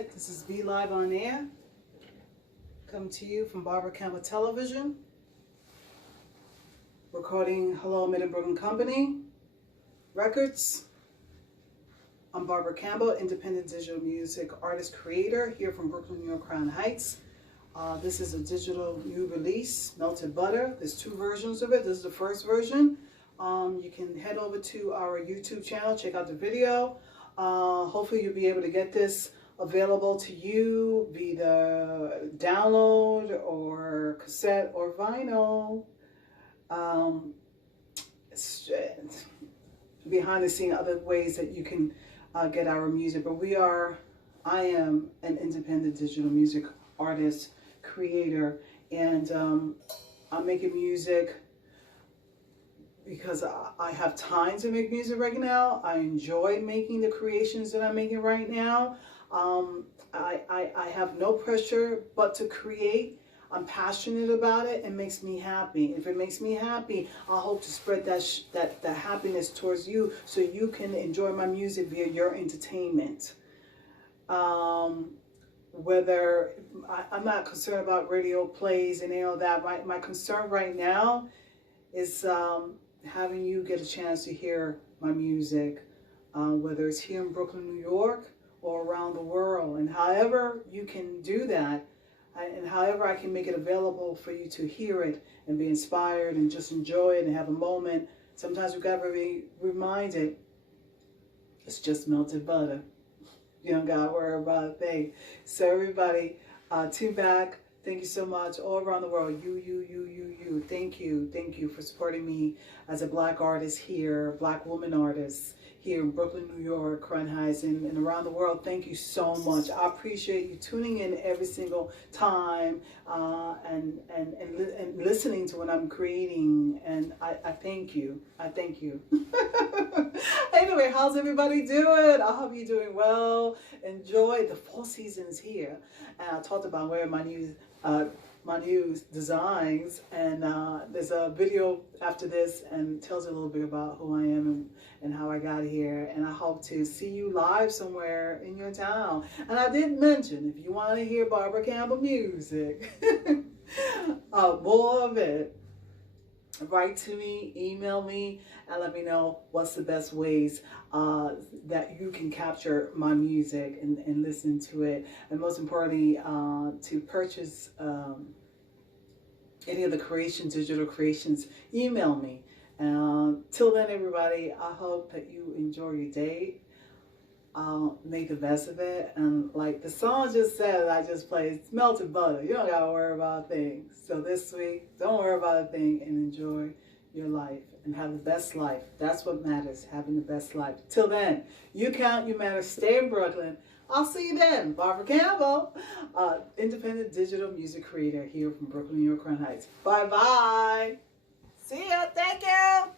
minute. This is Be Live on Air. Come to you from Barbara Campbell Television. Recording Hello Mid-Brooklyn Company Records. I'm Barbara Campbell, independent digital music artist creator here from Brooklyn, New York, Crown Heights. This is a digital new release, Melted Butter. There's two versions of it. This is the first version. You can head over to our YouTube channel, check out the video. Hopefully you'll be able to get this available to you via download or cassette or vinyl. Behind the scene, other ways that you can get our music. But I am an independent digital music artist, creator, and I'm making music because I have time to make music right now. I enjoy making the creations that I'm making right now. I have no pressure but to create. I'm passionate about it. It makes me happy. If it makes me happy, I hope to spread that happiness towards you so you can enjoy my music via your entertainment. Whether I'm not concerned about radio plays and all that. My concern right now is having you get a chance to hear my music, whether it's here in Brooklyn, New York, or around the world. And however you can do that, and however I can make it available for you to hear it and be inspired and just enjoy it and have a moment. Sometimes we've got to be reminded it's just melted butter. You don't got to worry about a thing. So everybody, tune back. Thank you so much. All around the world, you. Thank you for supporting me as a Black artist here, Black woman artist here in Brooklyn, New York, Crown Heights, and around the world. Thank you so much. I appreciate you tuning in every single time and listening to what I'm creating. And I thank you. I thank you. Anyway, how's everybody doing? I hope you're doing well. Enjoy. The fall season is here. And I talked about wearing my new designs, and there's a video after this and tells you a little bit about who I am and how I got here, and I hope to see you live somewhere in your town. And I did mention, if you want to hear Barbara Campbell music, more of it, write to me, email me, and let me know what's the best ways that you can capture my music and listen to it. And most importantly, to purchase any of the digital creations, email me. Till then, everybody, I hope that you enjoy your day. Make the best of it. And like the song just said, I just played, it's melted butter. You don't got to worry about things. So this week, don't worry about a thing and enjoy your life and have the best life. That's what matters, having the best life. Till then, you count, you matter. Stay in Brooklyn. I'll see you then. Barbara Campbell, independent digital music creator here from Brooklyn, New York, Crown Heights. Bye-bye. See ya. Thank you.